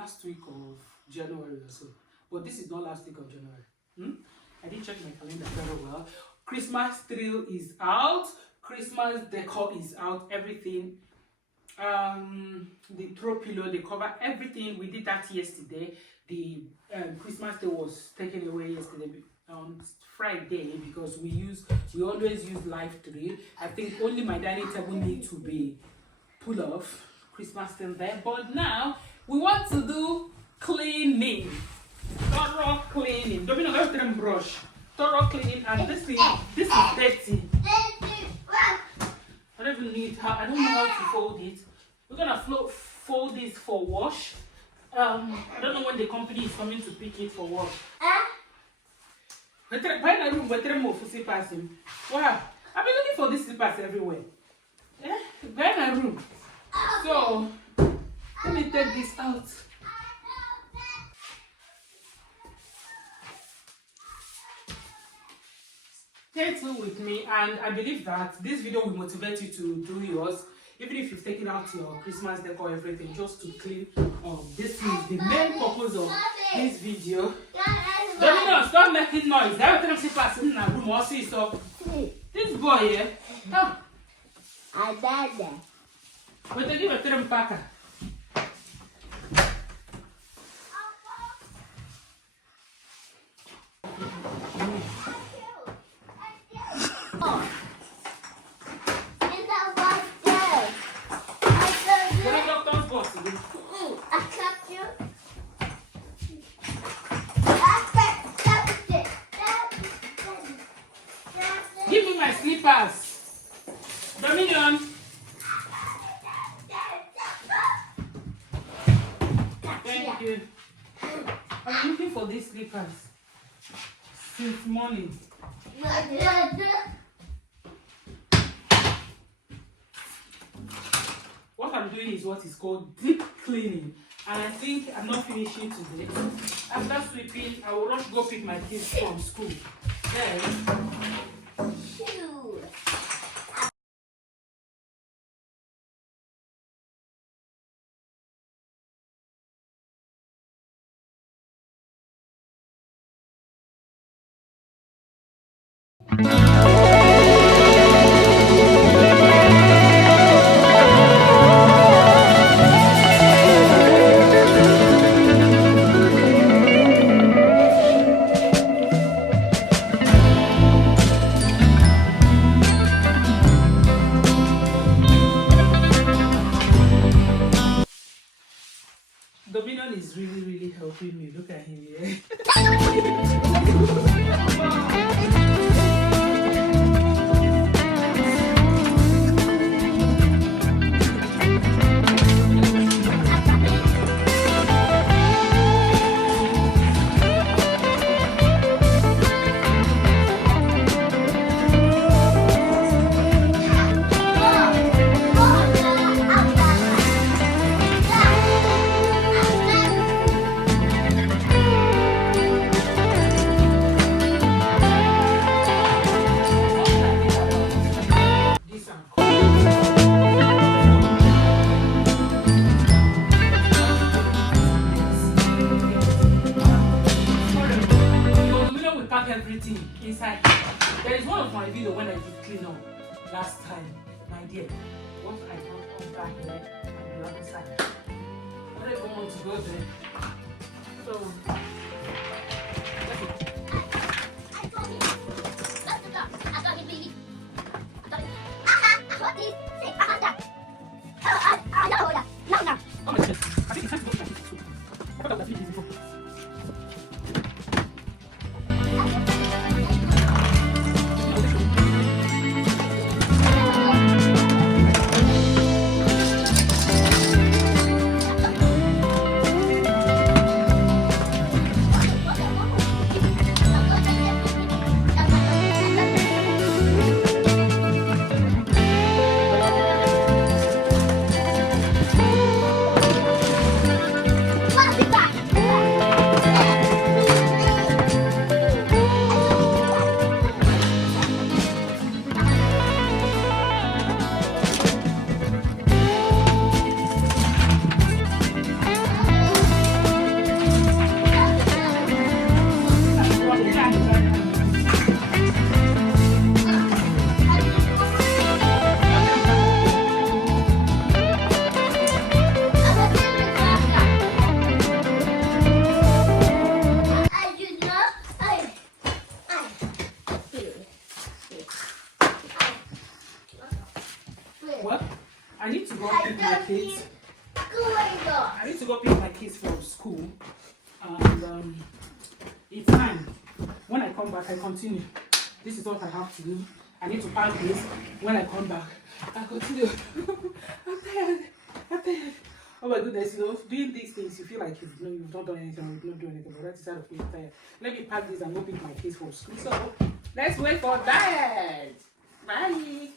last week of January or so. But this is not last week of January. I didn't check my calendar very well. Christmas tree is out. Christmas decor is out. Everything. The throw pillow, the cover, everything. We did that yesterday. The Christmas tree was taken away yesterday on Friday because we always use live tree. I think only my dining table need to be pull off Christmas tree there. But now we want to do cleaning, thorough cleaning. Domino, go to brush. Thorough cleaning, and this is dirty. I don't know how to fold it. We're gonna fold this for wash. I don't know when the company is coming to pick it for wash. Wow, I've been looking for these slippers everywhere. Buy my room. So let me take this out. Stay tuned with me, and I believe that this video will motivate you to do yours. Even if you've taken out your Christmas decor, everything, just to clean. This is the main purpose of this video. Don't stop making noise. Every time she passes in the room, or see so. This boy here. I died there. But they give a term packer. Give me my slippers. Dominion. Thank you. I'm looking for these slippers since morning. What I'm doing is what is called deep cleaning, and I think I'm not finishing today. After sweeping, I will rush go pick my kids from school. Then Dominion is really helping me. Look at him here. Everything inside. There is one of my video when I did clean up last time, my dear. What I don't come back there on the other side. I don't even want to go there. So I need to go I pick my don't kids. keep going on. I need to go pick my kids from school. And it's time. When I come back, I continue. This is what I have to do. I need to pack this. When I come back, I continue. I'm tired. I'm tired. Oh my goodness, you know, doing these things, you feel like you've not done anything, or you've not done anything, but that is out of being tired. Let me pack this and go pick my kids from school. So let's wait for that. Bye.